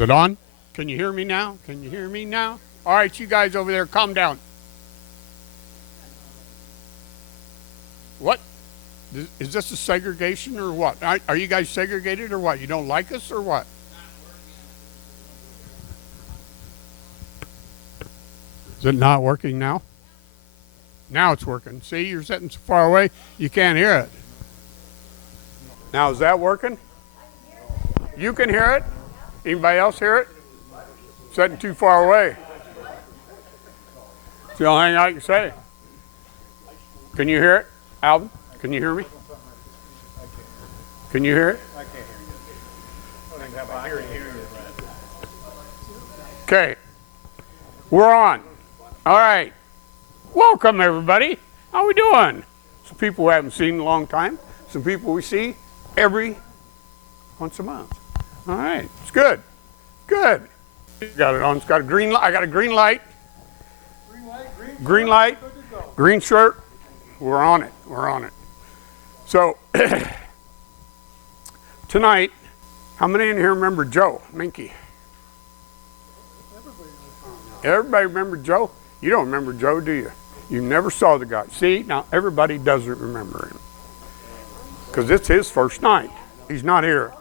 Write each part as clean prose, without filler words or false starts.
Is it on? Can you hear me now? Can you hear me now? All right, you guys over there, calm down. What? Is this a segregation or what? Are you guys segregated or what? You don't like us or what? Is it not working now? Now it's working. See, you're sitting so far away, you can't hear it. Now, is that working? You can hear it? Anybody else hear it? Sitting too far away. It's the only thing I can say. Can you hear it, Alvin? Can you hear me? Can you hear it? I can't hear you. Okay. We're on. All right. Welcome, everybody. How we doing? Some people we haven't seen in a long time. Some people we see every once a month. All right. It's good. Good. Got it on. It's got a green light. I got a green light. Green light. Green shirt. We're on it. We're on it. So, tonight, how many in here remember Joe Minky? Everybody remember Joe? You don't remember Joe, do you? You never saw the guy. See, now everybody doesn't remember him because it's his first night. He's not here.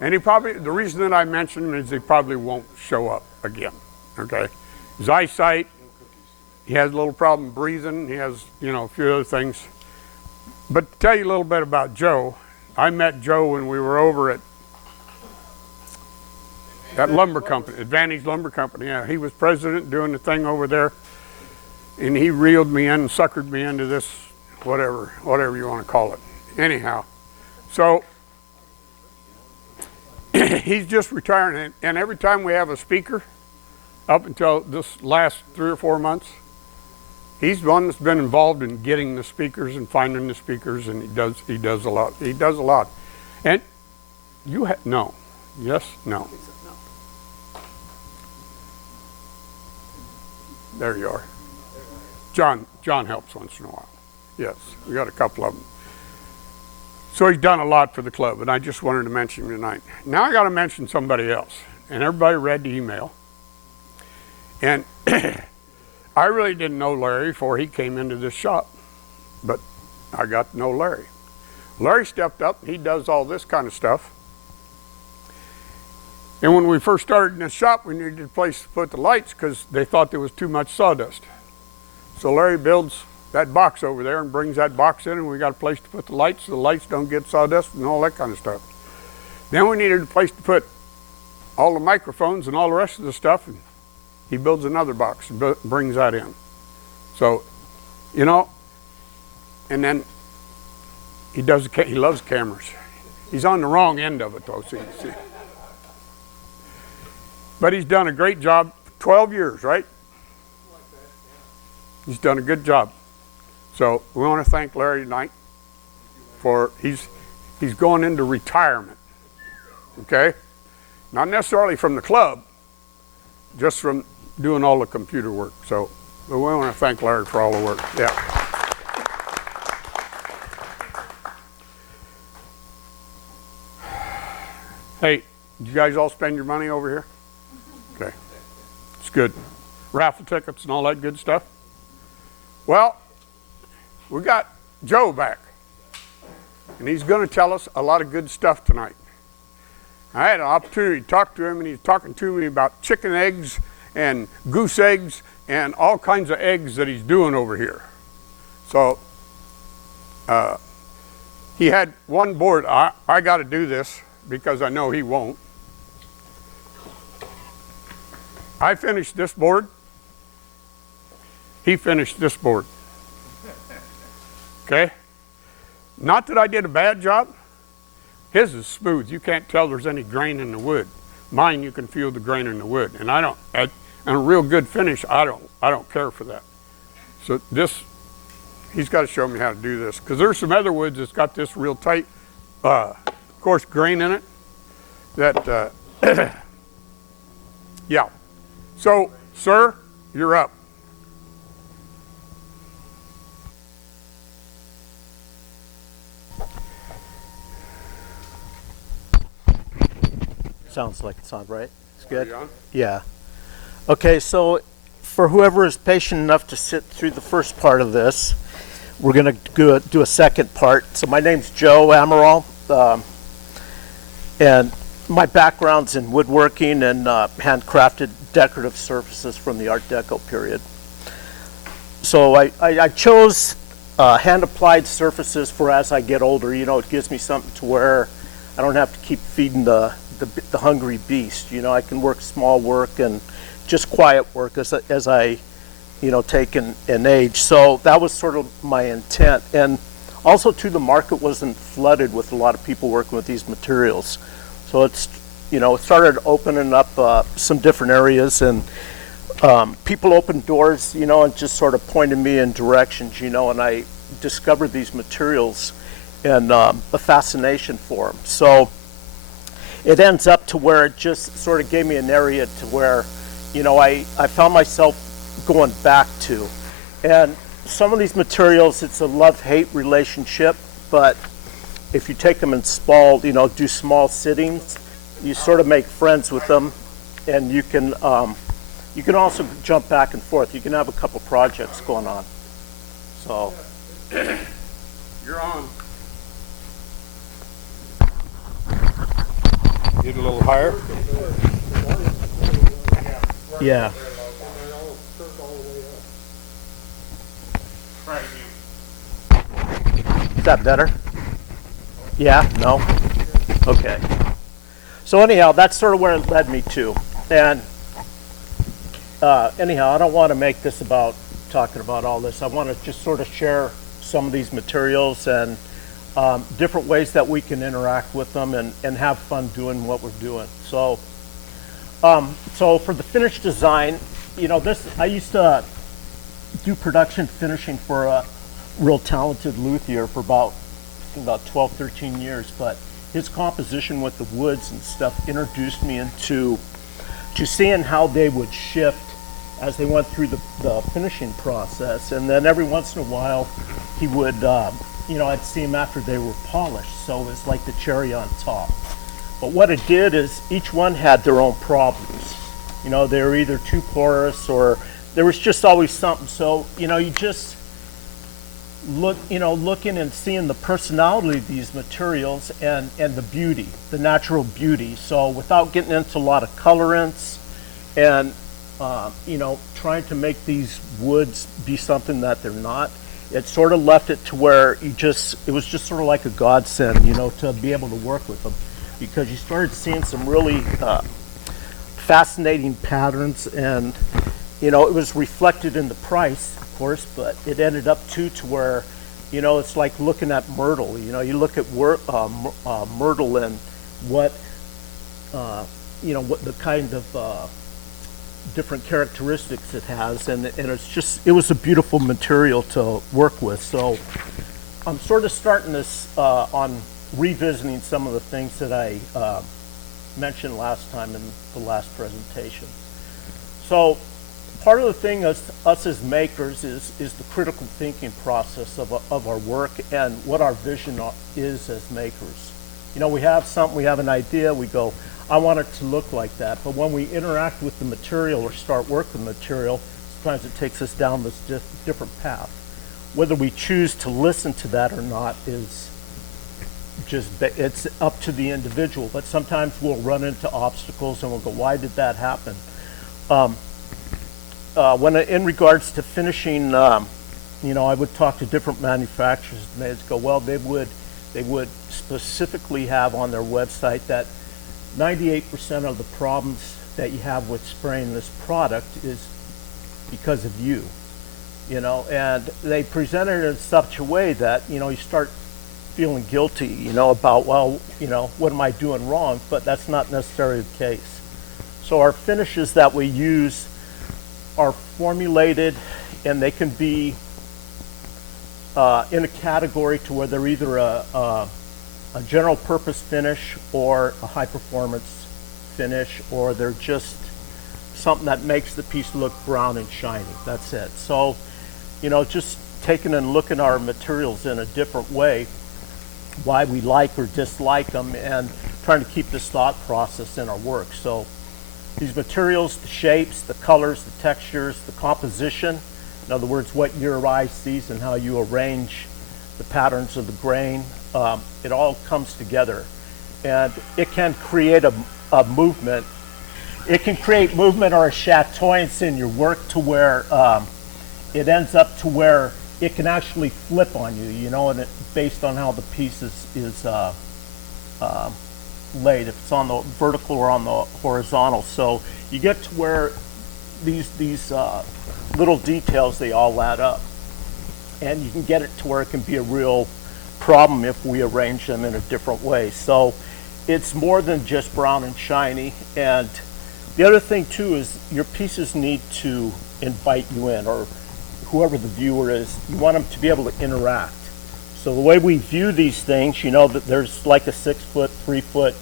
And the reason that I mention him is he probably won't show up again, okay? His eyesight, he has a little problem breathing. He has, a few other things. But to tell you a little bit about Joe, I met Joe when we were over at that lumber company, Advantage Lumber Company. Yeah, he was president doing the thing over there. And he reeled me in and suckered me into this, whatever you want to call it. Anyhow, so he's just retiring. And every time we have a speaker, up until this last 3 or 4 months, he's the one that's been involved in getting the speakers and finding the speakers, and he does a lot. He does a lot. And you no. Yes, no. There you are. John helps once in a while. Yes, we got a couple of them. So he's done a lot for the club, and I just wanted to mention him tonight. Now I got to mention somebody else, and everybody read the email. And I really didn't know Larry before he came into this shop, but I got to know Larry. Larry stepped up, he does all this kind of stuff. And when we first started in this shop, we needed a place to put the lights because they thought there was too much sawdust. So Larry builds that box over there and brings that box in, and we got a place to put the lights so the lights don't get sawdust and all that kind of stuff. Then we needed a place to put all the microphones and all the rest of the stuff, and he builds another box and brings that in. So, and then he loves cameras. He's on the wrong end of it though, see. But he's done a great job, 12 years, right? He's done a good job. So we want to thank Larry tonight for he's going into retirement. Okay? Not necessarily from the club, just from doing all the computer work. So we want to thank Larry for all the work. Yeah. Hey, did you guys all spend your money over here? Okay. It's good. Raffle tickets and all that good stuff. Well, we got Joe back, and he's going to tell us a lot of good stuff tonight. I had an opportunity to talk to him, and he's talking to me about chicken eggs and goose eggs and all kinds of eggs that he's doing over here. So he had one board. I got to do this because I know he won't. I finished this board. He finished this board. Okay? Not that I did a bad job. His is smooth. You can't tell there's any grain in the wood. Mine, you can feel the grain in the wood. And and a real good finish, I don't care for that. So this, he's got to show me how to do this. Because there's some other woods that's got this real tight, coarse grain in it. That, yeah. So, sir, you're up. Sounds like it's not right. It's good. Are you on? Yeah. Okay, so for whoever is patient enough to sit through the first part of this, we're going to do a second part. So my name's Joe Amaral, and my background's in woodworking and handcrafted decorative surfaces from the Art Deco period. So I chose hand-applied surfaces for as I get older. You know, it gives me something to where I don't have to keep feeding the hungry beast. You know, I can work small work and just quiet work as I, you know, take in age. So that was sort of my intent. And also too, the market wasn't flooded with a lot of people working with these materials. So it's, you know, it started opening up some different areas, and people opened doors, you know, and just sort of pointed me in directions, you know, and I discovered these materials and a fascination for them. So it ends up to where it just sort of gave me an area to where, you know, I found myself going back to. And some of these materials, it's a love-hate relationship, but if you take them in small, you know, do small sittings, you sort of make friends with them, and you can also jump back and forth. You can have a couple projects going on. So You're on. Get a little higher. yeah. Is that better? Yeah? No? Okay. So anyhow, that's sort of where it led me to. And anyhow, I don't want to make this about talking about all this. I want to just sort of share some of these materials and different ways that we can interact with them and have fun doing what we're doing. So, so for the finished design, you know, I used to do production finishing for a real talented luthier for about 12, 13 years, but his composition with the woods and stuff introduced me into seeing how they would shift as they went through the finishing process. And then every once in a while, he would, you know, I'd see them after they were polished, so it was like the cherry on top. But what it did is each one had their own problems. You know, they were either too porous or there was just always something. So, you know, you just looking and seeing the personality of these materials and the beauty, the natural beauty. So without getting into a lot of colorants and, you know, trying to make these woods be something that they're not, it sort of left it to where it was just sort of like a godsend, you know, to be able to work with them, because you started seeing some really fascinating patterns, and, you know, it was reflected in the price, of course, but it ended up to where, you know, it's like looking at myrtle. You know, you look at myrtle and what, you know, what the kind of different characteristics it has, and it was a beautiful material to work with. So I'm sort of starting this on revisiting some of the things that I mentioned last time in the last presentation. So part of the thing us as makers is the critical thinking process of our work and what our vision is as makers. You know, we have an idea, we go, I want it to look like that. But when we interact with the material or start working with the material, sometimes it takes us down this different path. Whether we choose to listen to that or not is it's up to the individual. But sometimes we'll run into obstacles and we'll go, why did that happen? When in regards to finishing, you know, I would talk to different manufacturers, and they'd go, well, they would specifically have on their website that 98% of the problems that you have with spraying this product is because of you, you know, and they present it in such a way that, you know, you start feeling guilty, you know, about, well, you know, what am I doing wrong? But that's not necessarily the case. So our finishes that we use are formulated, and they can be in a category to where they're either a general purpose finish or a high performance finish, or they're just something that makes the piece look brown and shiny. That's it. So, you know, just taking and looking at our materials in a different way, why we like or dislike them, and trying to keep this thought process in our work. So These materials, the shapes, the colors, the textures, the composition, in other words, what your eye sees and how you arrange the patterns of the grain, it all comes together. And it can create a movement. It can create movement or a chatoyance in your work to where it ends up to where it can actually flip on you, you know, and based on how the piece is laid, if it's on the vertical or on the horizontal. So you get to where these little details, they all add up. And you can get it to where it can be a real problem if we arrange them in a different way. So it's more than just brown and shiny. And the other thing too is your pieces need to invite you in, or whoever the viewer is, you want them to be able to interact. So the way we view these things, you know that there's like a 6 foot, 3 foot,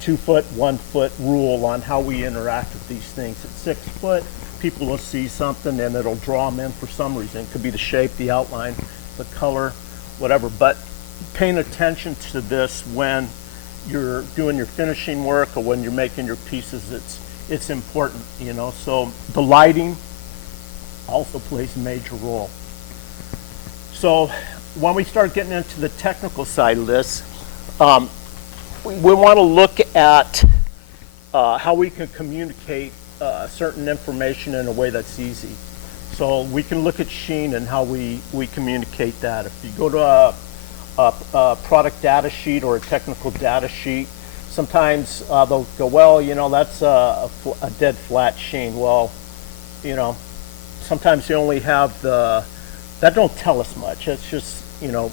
2 foot, 1 foot rule on how we interact with these things. At 6 foot, people will see something and it'll draw them in for some reason. It could be the shape, the outline, the color, whatever. But paying attention to this when you're doing your finishing work or when you're making your pieces, it's important, you know. So the lighting also plays a major role. So when we start getting into the technical side of this, we want to look at how we can communicate certain information in a way that's easy. So we can look at sheen and how we communicate that. If you go to a product data sheet or a technical data sheet, sometimes they'll go, well, you know, that's a dead flat sheen. Well, you know, sometimes they only have that don't tell us much. It's just, you know,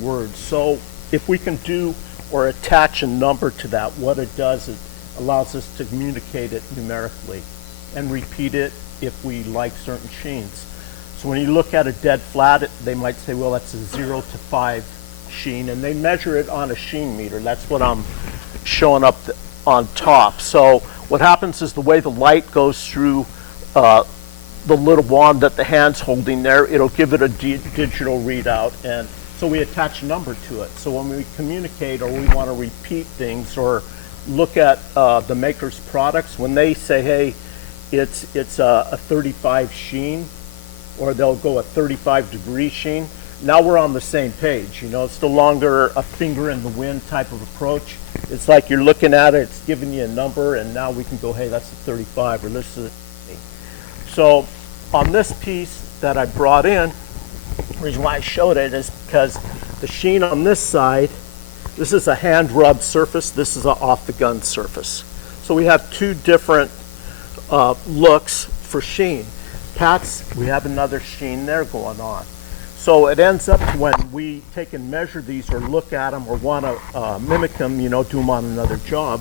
words. So if we can do or attach a number to that, what it does is allows us to communicate it numerically and repeat it if we like certain sheens. So when you look at a dead flat, they might say, well, that's a 0 to 5 sheen, and they measure it on a sheen meter. That's what I'm showing up on top. So what happens is the way the light goes through the little wand that the hand's holding there, it'll give it a digital readout, and so we attach a number to it. So when we communicate or we want to repeat things or look at the maker's products, when they say, hey, it's a 35 sheen, or they'll go a 35 degree sheen, now we're on the same page. You know, it's no longer a finger in the wind type of approach. It's like you're looking at it, it's giving you a number, and now we can go, hey, that's a 35, or this is a... So on this piece that I brought in, the reason why I showed it is because the sheen on this side, this is a hand rubbed surface, this is an off the gun surface. So we have two different looks for sheen. Pat's, we have another sheen there going on. So it ends up when we take and measure these or look at them or want to mimic them, you know, do them on another job,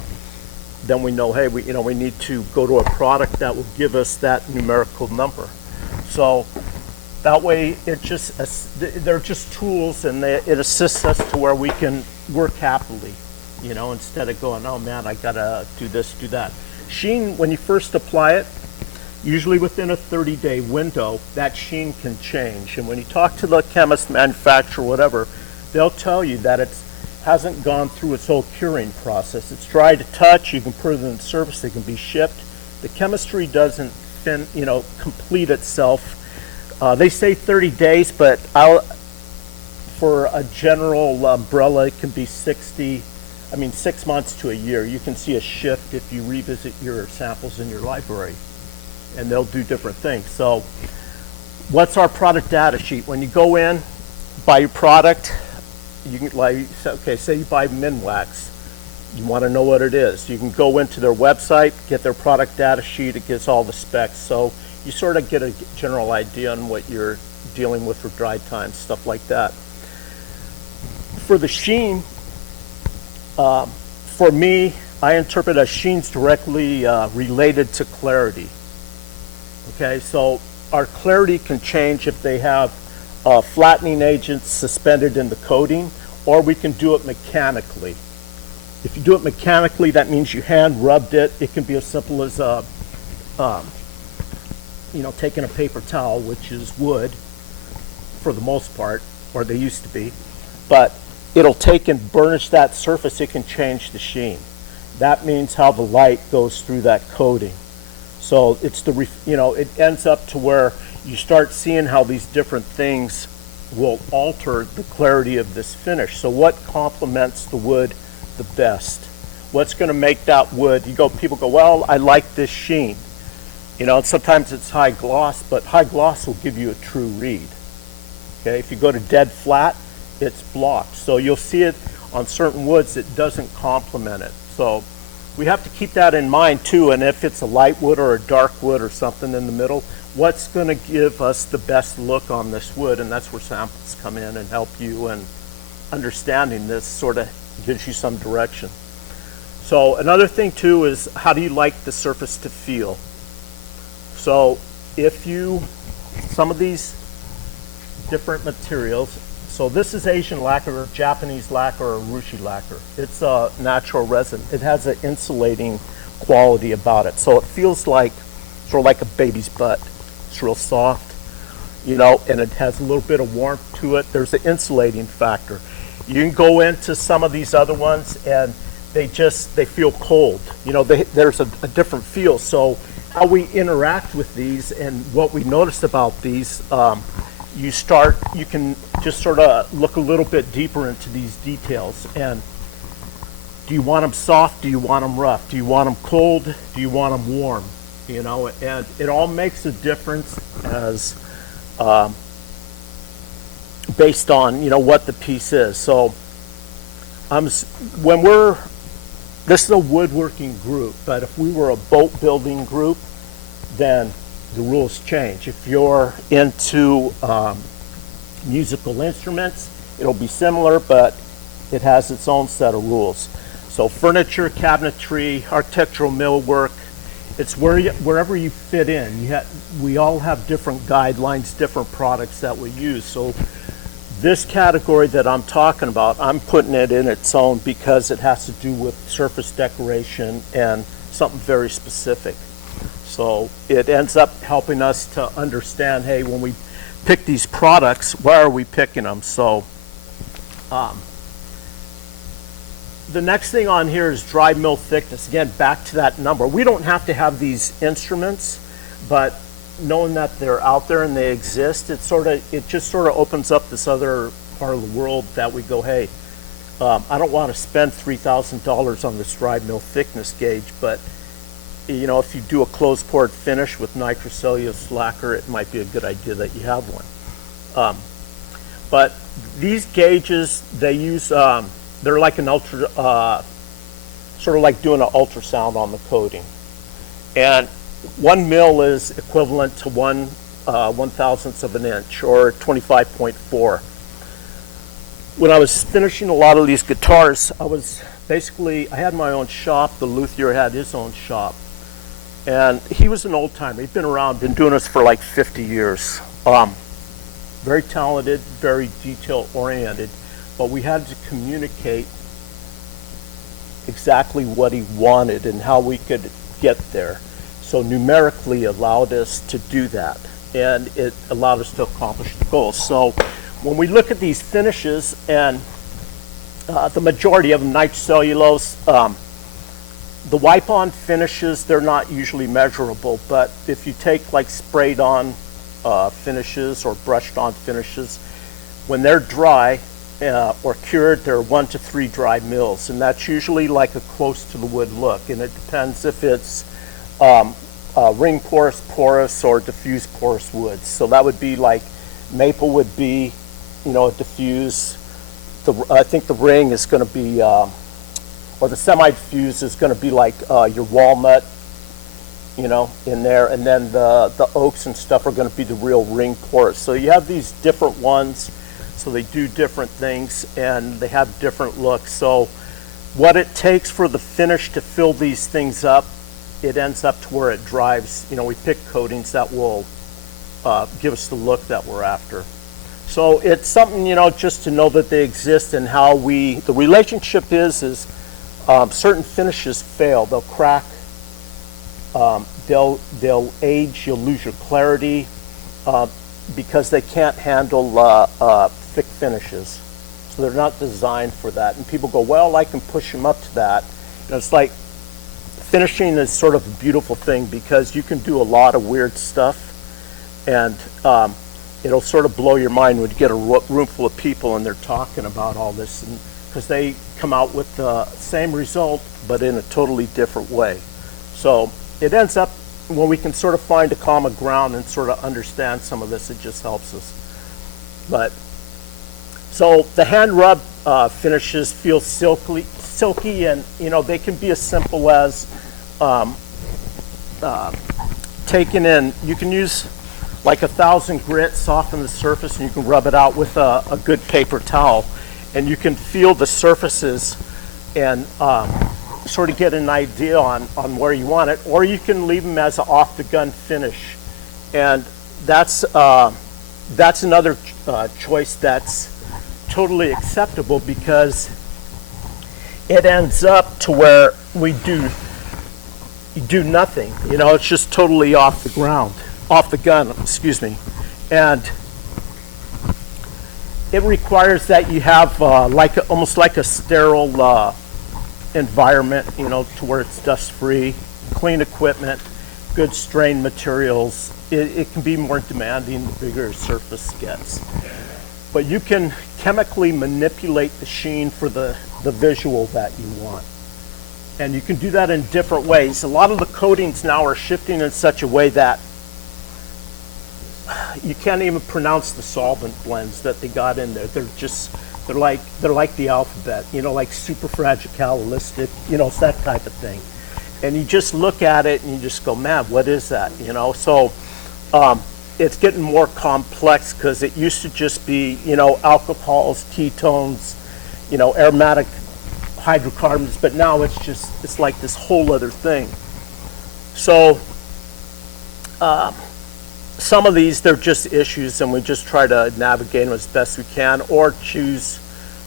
then we know, hey, we need to go to a product that will give us that numerical number. So that way, they're just tools, and it assists us to where we can work happily, you know, instead of going, oh man, I gotta do this, do that. Sheen, when you first apply it, usually within a 30-day window, that sheen can change. And when you talk to the chemist, manufacturer, whatever, they'll tell you that it hasn't gone through its whole curing process. It's dry to touch, you can put it in the surface, it can be shipped. The chemistry doesn't complete itself. They say 30 days, but for a general umbrella, it can be 6 months to a year. You can see a shift if you revisit your samples in your library, and they'll do different things. So what's our product data sheet? When you go in, buy your product, you can, say you buy Minwax, you want to know what it is. You can go into their website, get their product data sheet, it gives all the specs. So you sort of get a general idea on what you're dealing with for dry time, stuff like that. For the sheen, for me, I interpret as sheens directly related to clarity. Okay, so our clarity can change if they have flattening agents suspended in the coating, or we can do it mechanically. If you do it mechanically, that means you hand rubbed it. It can be as simple as taking a paper towel, which is wood for the most part, or they used to be, but it'll take and burnish that surface. It can change the sheen. that means how the light goes through that coating. So it's it ends up to where you start seeing how these different things will alter the clarity of this finish. So what complements the wood the best? What's going to make that wood, people go, well, I like this sheen. And sometimes it's high gloss, but high gloss will give you a true read. Okay, if you go to dead flat, it's blocked. So you'll see it on certain woods, it doesn't complement it. So we have to keep that in mind too, and if it's a light wood or a dark wood or something in the middle, what's going to give us the best look on this wood? And that's where samples come in and help you, and understanding this sort of gives you some direction. So another thing too is, how do you like the surface to feel? So some of these different materials, so this is Asian lacquer, Japanese lacquer, or Urushi lacquer. It's a natural resin. It has an insulating quality about it. So it feels sort of like a baby's butt. It's real soft, and it has a little bit of warmth to it. There's an insulating factor. You can go into some of these other ones and they feel cold. There's a different feel. So how we interact with these and what we notice about these, you can just sort of look a little bit deeper into these details. And do you want them soft? Do you want them rough? Do you want them cold? Do you want them warm? And it all makes a difference as based on what the piece is. So this is a woodworking group, but if we were a boat building group, then the rules change. If you're into musical instruments, it'll be similar, but it has its own set of rules. So furniture, cabinetry, architectural millwork, it's wherever you fit in. We all have different guidelines, different products that we use. So this category that I'm talking about, I'm putting it in its own because it has to do with surface decoration and something very specific. So it ends up helping us to understand, hey, when we pick these products, why are we picking them? So the next thing on here is dry mill thickness. Again, back to that number. We don't have to have these instruments, but knowing that they're out there and they exist, it just sort of opens up this other part of the world that we go, hey, I don't want to spend $3,000 on this dry mill thickness gauge, but if you do a closed poured finish with nitrocellulose lacquer, it might be a good idea that you have one. But these gauges, they use, they're like an sort of like doing an ultrasound on the coating. And 1 mil is equivalent to 1/1000th of an inch, or 25.4. When I was finishing a lot of these guitars, I had my own shop. The luthier had his own shop. And he was an old timer. He'd been around, been doing this for like 50 years. Very talented, very detail oriented, but we had to communicate exactly what he wanted and how we could get there. So numerically allowed us to do that, and it allowed us to accomplish the goals. So when we look at these finishes, and the majority of them nitrocellulose, the wipe-on finishes, they're not usually measurable, but if you take like sprayed-on finishes or brushed-on finishes, when they're dry or cured, they're 1 to 3 dry mils, and that's usually like a close to the wood look, and it depends if it's ring porous, or diffuse porous woods. So that would be like maple would be, a diffuse. I think the ring is going to be, or the semi-diffuse is going to be like your walnut, in there, and then the oaks and stuff are going to be the real ring porous. So you have these different ones, so they do different things and they have different looks. So what it takes for the finish to fill these things up, it ends up to where it drives. We pick coatings that will give us the look that we're after. So it's something, just to know that they exist, and how the relationship is certain finishes fail. They'll crack, they'll age, you'll lose your clarity because they can't handle thick finishes. So they're not designed for that. And people go, well, I can push them up to that. It's like, finishing is sort of a beautiful thing because you can do a lot of weird stuff, and it'll sort of blow your mind when you get a room full of people and they're talking about all this, because they come out with the same result but in a totally different way. So it ends up, when we can sort of find a common ground and sort of understand some of this, it just helps us. But so the hand rub finishes feel silky, and they can be as simple as taking in. You can use like 1,000 grit, soften the surface, and you can rub it out with a good paper towel, and you can feel the surfaces and sort of get an idea on where you want it, or you can leave them as an off-the-gun finish, and that's another choice that's totally acceptable, because it ends up to where you do nothing. It's just totally off the gun, excuse me, and it requires that you have almost like a sterile environment, to where it's dust-free, clean equipment, good strain materials. It can be more demanding the bigger a surface gets. But you can chemically manipulate the sheen for the visual that you want. And you can do that in different ways. A lot of the coatings now are shifting in such a way that you can't even pronounce the solvent blends that they got in there. They're like the alphabet, like superfragicalistic, it's that type of thing. And you just look at it and you just go, man, what is that? So it's getting more complex, because it used to just be, alcohols, ketones, aromatic hydrocarbons, but now it's like this whole other thing. So some of these, they're just issues, and we just try to navigate them as best we can, or choose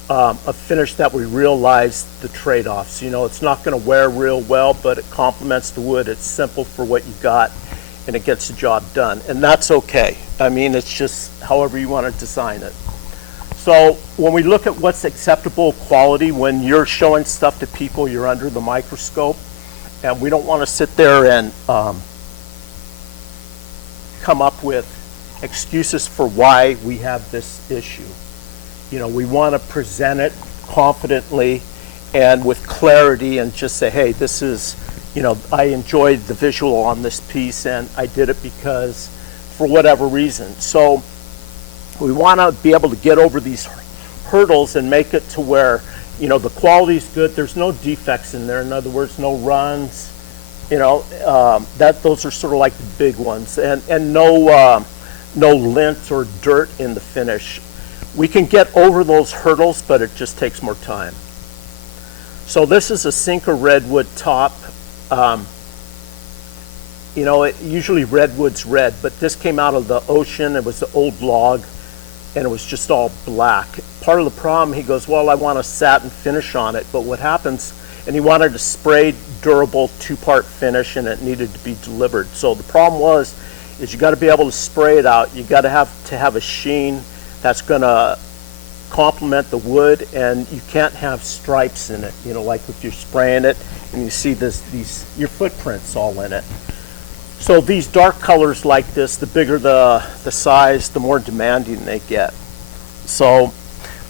a finish that we realize the trade-offs. It's not going to wear real well, but it complements the wood. It's simple for what you got, and it gets the job done, and that's okay. It's just however you want to design it. So when we look at what's acceptable quality, when you're showing stuff to people, you're under the microscope, and we don't want to sit there and come up with excuses for why we have this issue. We want to present it confidently and with clarity, and just say, hey, this is, I enjoyed the visual on this piece, and I did it because, for whatever reason. So we want to be able to get over these hurdles and make it to where, the quality's good. There's no defects in there. In other words, no runs. Those are sort of like the big ones, and no lint or dirt in the finish. We can get over those hurdles, but it just takes more time. So this is a sinker redwood top. Usually redwood's red, but this came out of the ocean. It was an old log, and it was just all black. Part of the problem, he goes, well, I want a satin finish on it, but what happens, and he wanted a sprayed, durable 2-part finish, and it needed to be delivered. So the problem is you got to be able to spray it out. You got to have a sheen that's going to complement the wood, and you can't have stripes in it. Like if you're spraying it and you see your footprints all in it. So these dark colors like this, the bigger the size, the more demanding they get. So,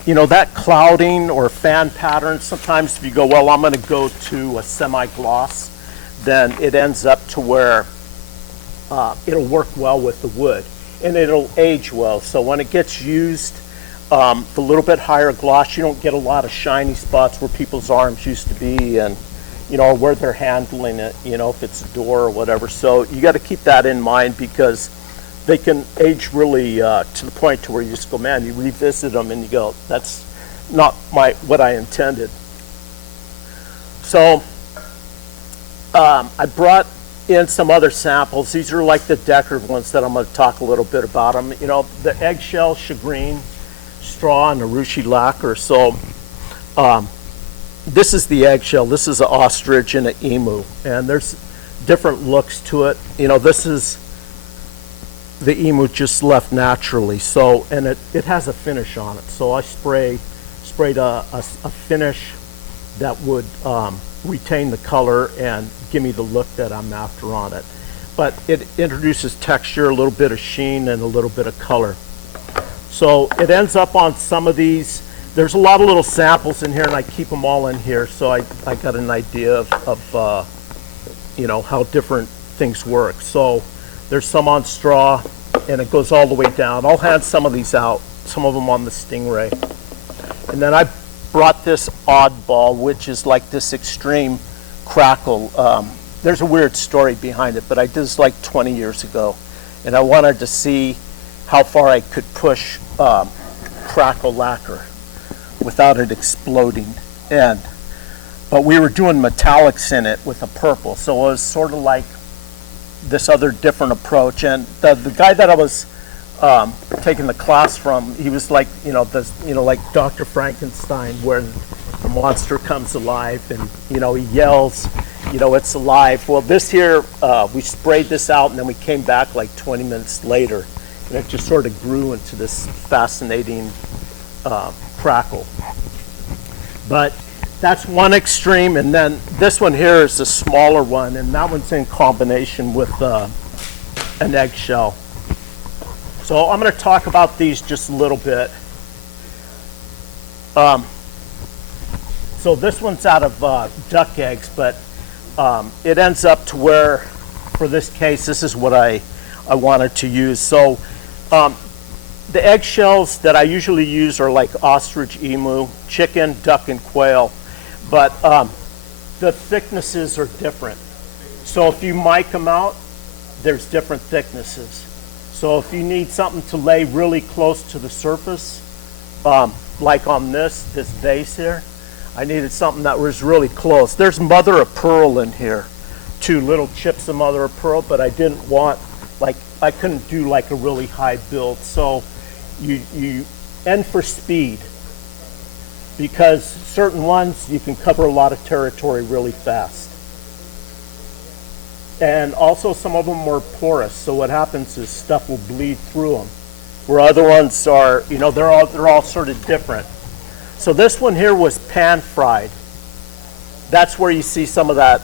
that clouding or fan pattern, sometimes if you go, well, I'm going to go to a semi-gloss, then it ends up to where it'll work well with the wood, and it'll age well. So when it gets used, the little bit higher gloss, you don't get a lot of shiny spots where people's arms used to be, and or where they're handling it, if it's a door or whatever. So you got to keep that in mind, because they can age really to the point to where you just go, man, you revisit them and you go, that's not what I intended. So I brought in some other samples. These are like the decorative ones that I'm going to talk a little bit about them. The eggshell, shagreen, straw, and urushi lacquer. So this is the eggshell. This is an ostrich and an emu, and there's different looks to it. This is the emu just left naturally. So, and it has a finish on it. So I sprayed a finish that would retain the color and give me the look that I'm after on it. But it introduces texture, a little bit of sheen, and a little bit of color. So it ends up on some of these. There's a lot of little samples in here, and I keep them all in here, so I got an idea of you know, how different things work. So there's some on straw, and it goes all the way down. I'll hand some of these out, some of them on the Stingray. And then I brought this oddball, which is like this extreme crackle. There's a weird story behind it, but I did this like 20 years ago, and I wanted to see how far I could push crackle lacquer without it exploding. But we were doing metallics in it with a purple, so it was sort of like this other different approach. And the guy that I was taking the class from, he was like, like Dr. Frankenstein, where the monster comes alive and, he yells, it's alive. Well, this here, we sprayed this out and then we came back like 20 minutes later, and it just sort of grew into this fascinating crackle. But that's one extreme, and then this one here is a smaller one, and that one's in combination with an eggshell. So I'm going to talk about these just a little bit. So this one's out of duck eggs, but it ends up to where, for this case, this is what I wanted to use. So the eggshells that I usually use are like ostrich, emu, chicken, duck, and quail. But the thicknesses are different. So if you mic them out, there's different thicknesses. So if you need something to lay really close to the surface, like on this base here, I needed something that was really close. There's mother of pearl in here, 2 little chips of mother of pearl, but I didn't want, I couldn't do like a really high build. So you end for speed, because certain ones you can cover a lot of territory really fast. And also some of them were porous, so what happens is stuff will bleed through them, where other ones are, they're all sort of different. So this one here was pan fried. That's where you see some of that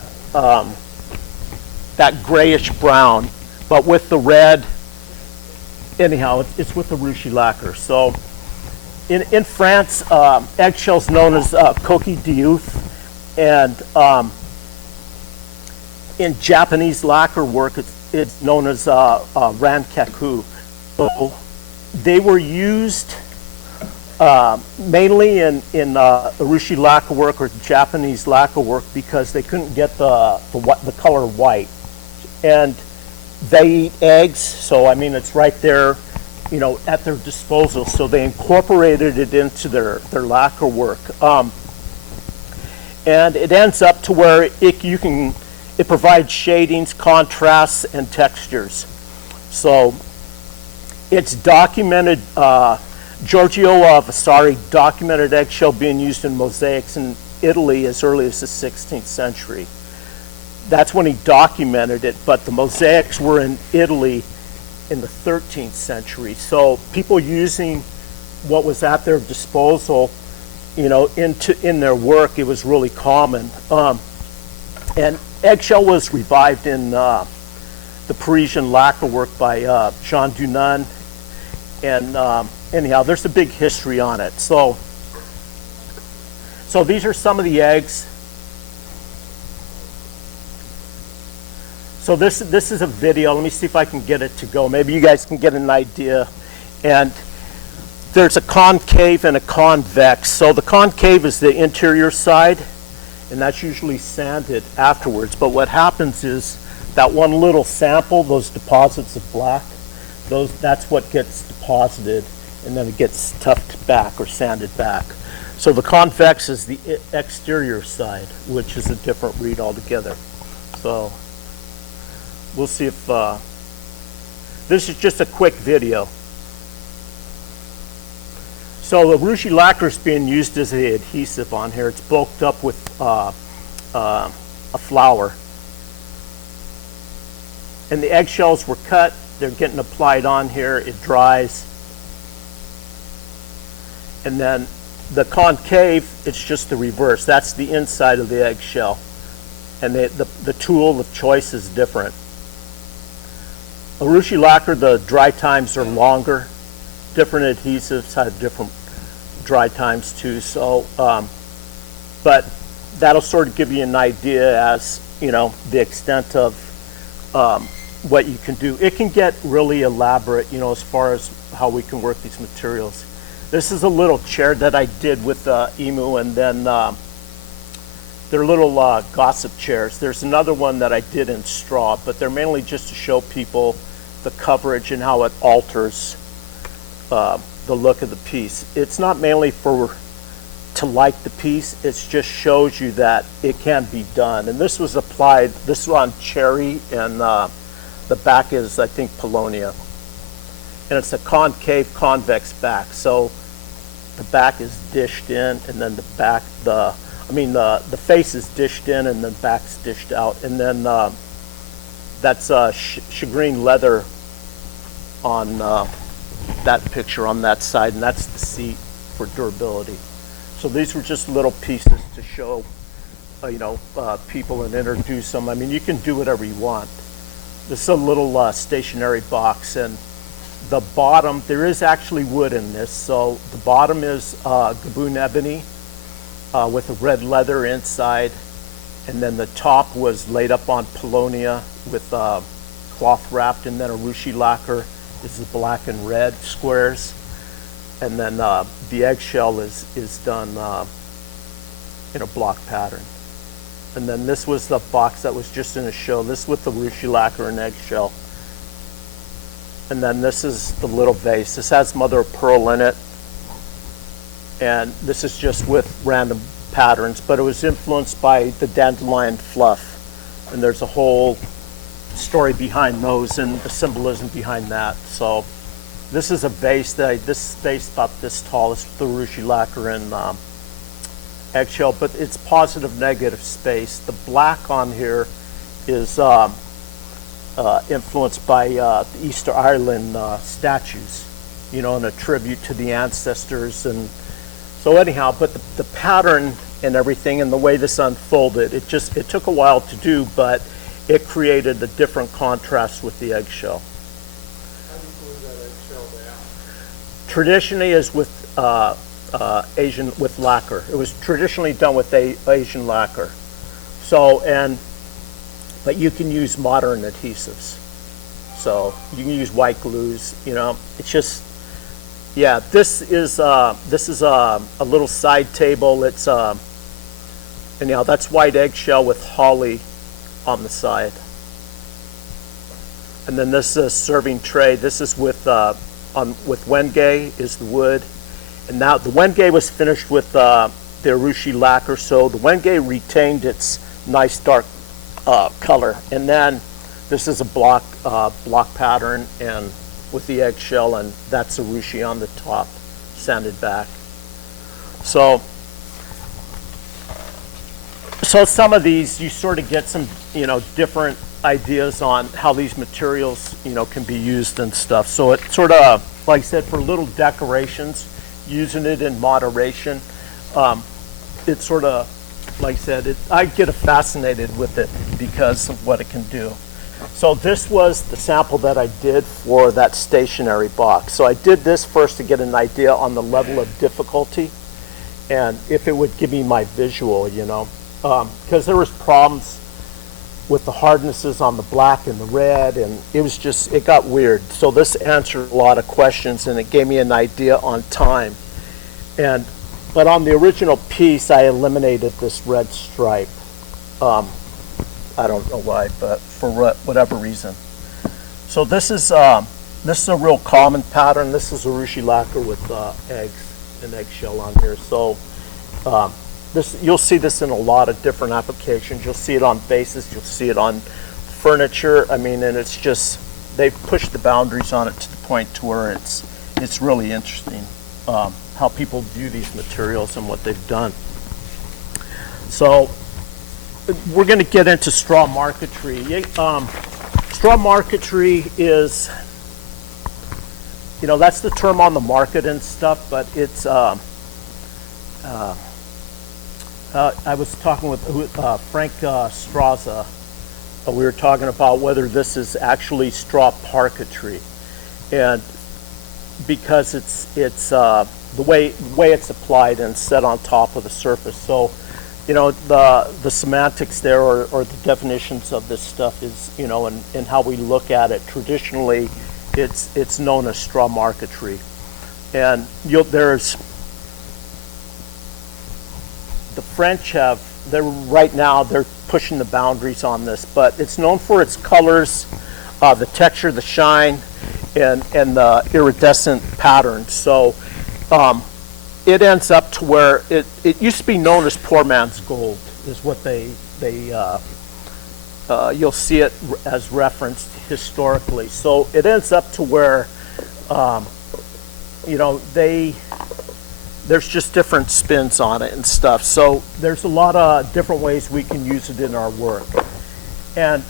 that grayish brown, but with the red. Anyhow, it's with the ruchy lacquer. So in France, eggshells known as coquille d'oeuf, and in Japanese lacquer work, it's known as rankaku. So they were used mainly in Urushi lacquer work or Japanese lacquer work because they couldn't get the color white. And they eat eggs, so I mean it's right there, at their disposal. So they incorporated it into their lacquer work, and it ends up to where it provides shadings, contrasts, and textures. So it's documented. Giorgio Vasari documented eggshell being used in mosaics in Italy as early as the 16th century. That's when he documented it, but the mosaics were in Italy in the 13th century. So people using what was at their disposal, in their work, it was really common. And eggshell was revived in the Parisian lacquer work by Jean Dunan. And anyhow, there's a big history on it. So these are some of the eggs. So this is a video. Let me see if I can get it to go. Maybe you guys can get an idea. And there's a concave and a convex. So the concave is the interior side, and that's usually sanded afterwards. But what happens is that one little sample, those deposits of black, that's what gets deposited, and then it gets tuffed back or sanded back. So the convex is the exterior side, which is a different read altogether. So we'll see if this is just a quick video. So the ruchy lacquer is being used as the adhesive on here. It's bulked up with a flour. And the eggshells were cut. They're getting applied on here. It dries. And then the concave, it's just the reverse. That's the inside of the eggshell. And the tool of choice is different. Urushi lacquer, the dry times are longer. Different adhesives have different dry times too. So, but that'll sort of give you an idea as, you know, the extent of what you can do. It can get really elaborate, you know, as far as how we can work these materials. This is a little chair that I did with Emu, and then they're little gossip chairs. There's another one that I did in straw, but they're mainly just to show people the coverage and how it alters the look of the piece. It's not mainly to like the piece, it just shows you that it can be done. And this was applied, this was on cherry, and the back is, I think, Polonia. And it's a concave convex back. So the back is dished in, and then the face is dished in, and the back's dished out. And then that's shagreen leather on that picture on that side, and that's the seat for durability. So these were just little pieces to show, people and introduce them. I mean, you can do whatever you want. This is a little stationary box, and the bottom, there is actually wood in this. So the bottom is Gaboon ebony with a red leather inside, and then the top was laid up on Polonia with cloth wrapped, and then Urushi lacquer is the black and red squares, and then the eggshell is done in a block pattern. And then this was the box that was just in a show. This with the Urushi lacquer and eggshell. And then this is the little vase. This has mother of pearl in it. And this is just with random patterns, but it was influenced by the dandelion fluff. And there's a whole story behind those and the symbolism behind that. So this is a vase this vase about this tall. It's the Urushi lacquer and eggshell, but it's positive negative space. The black on here is influenced by the Easter Island statues, in a tribute to the ancestors. And so anyhow, but the pattern and everything and the way this unfolded, it took a while to do, but it created a different contrast with the eggshell. How do you glue that eggshell down? Traditionally is with Asian with lacquer. It was traditionally done with Asian lacquer. So, but you can use modern adhesives. So you can use white glues, it's just, yeah, this is a little side table. It's, anyhow, that's white eggshell with holly on the side. And then this is a serving tray. This is with Wenge is the wood. And now the Wenge was finished with the Urushi lacquer, so the Wenge retained its nice dark color. And then this is a block pattern and with the eggshell, and that's Urushi on the top, sanded back. So some of these you sort of get some different ideas on how these materials can be used and stuff. So it sort of, like I said, for little decorations, using it in moderation, it's sort of, like I said, I get fascinated with it because of what it can do. So this was the sample that I did for that stationary box. So I did this first to get an idea on the level of difficulty and if it would give me my visual, because there was problems with the hardnesses on the black and the red, and it got weird. So this answered a lot of questions, and it gave me an idea on time. But on the original piece, I eliminated this red stripe. I don't know why, but for whatever reason. So this is a real common pattern. This is Urushi lacquer with eggs and eggshell on here. So you'll see this in a lot of different applications. You'll see it on vases. You'll see it on furniture. I mean, and it's just, they've pushed the boundaries on it to the point to where it's really interesting how people view these materials and what they've done. So we're going to get into straw marquetry. Straw marquetry is, that's the term on the market and stuff, but it's I was talking with Frank Straza. We were talking about whether this is actually straw parquetry, and because it's the way it's applied and set on top of the surface. So, you know, the semantics there, or the definitions of this stuff is, you know, and how we look at it traditionally, it's known as straw marquetry, and there's the French right now they're pushing the boundaries on this, but it's known for its colors, the texture, the shine, and the iridescent patterns. So it ends up to where it used to be known as poor man's gold, is what you'll see it as referenced historically. So it ends up to where you know, there's just different spins on it and stuff. So there's a lot of different ways we can use it in our work. And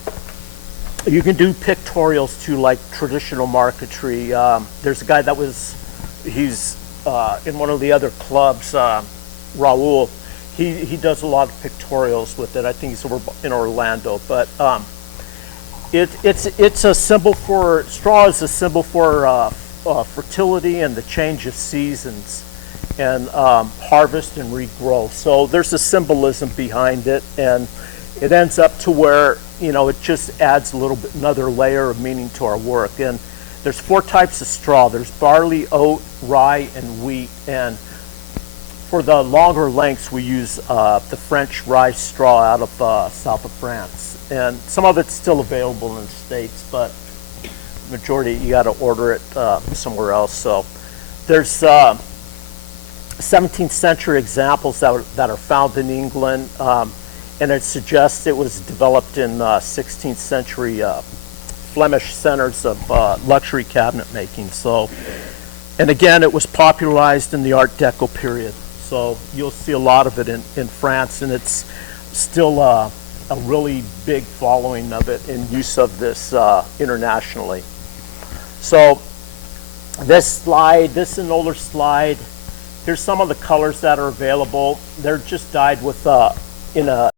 you can do pictorials too, like traditional marquetry. There's a guy he's in one of the other clubs, Raul. He does a lot of pictorials with it. I think he's over in Orlando. But it's a symbol for, straw is a symbol for fertility and the change of seasons, and harvest and regrow. So there's a symbolism behind it, and it ends up to where, you know, it just adds a little bit, another layer of meaning to our work. And there's 4 types of straw. There's barley, oat, rye, and wheat. And for the longer lengths, we use the French rye straw out of south of France. And some of it's still available in the States, but majority you got to order it somewhere else. So there's 17th century examples that are found in England, and it suggests it was developed in 16th century Flemish centers of luxury cabinet making. So, and again, it was popularized in the Art Deco period. So you'll see a lot of it in France, and it's still a really big following of it in use of this internationally. So this is an older slide. Here's some of the colors that are available. They're just dyed with in a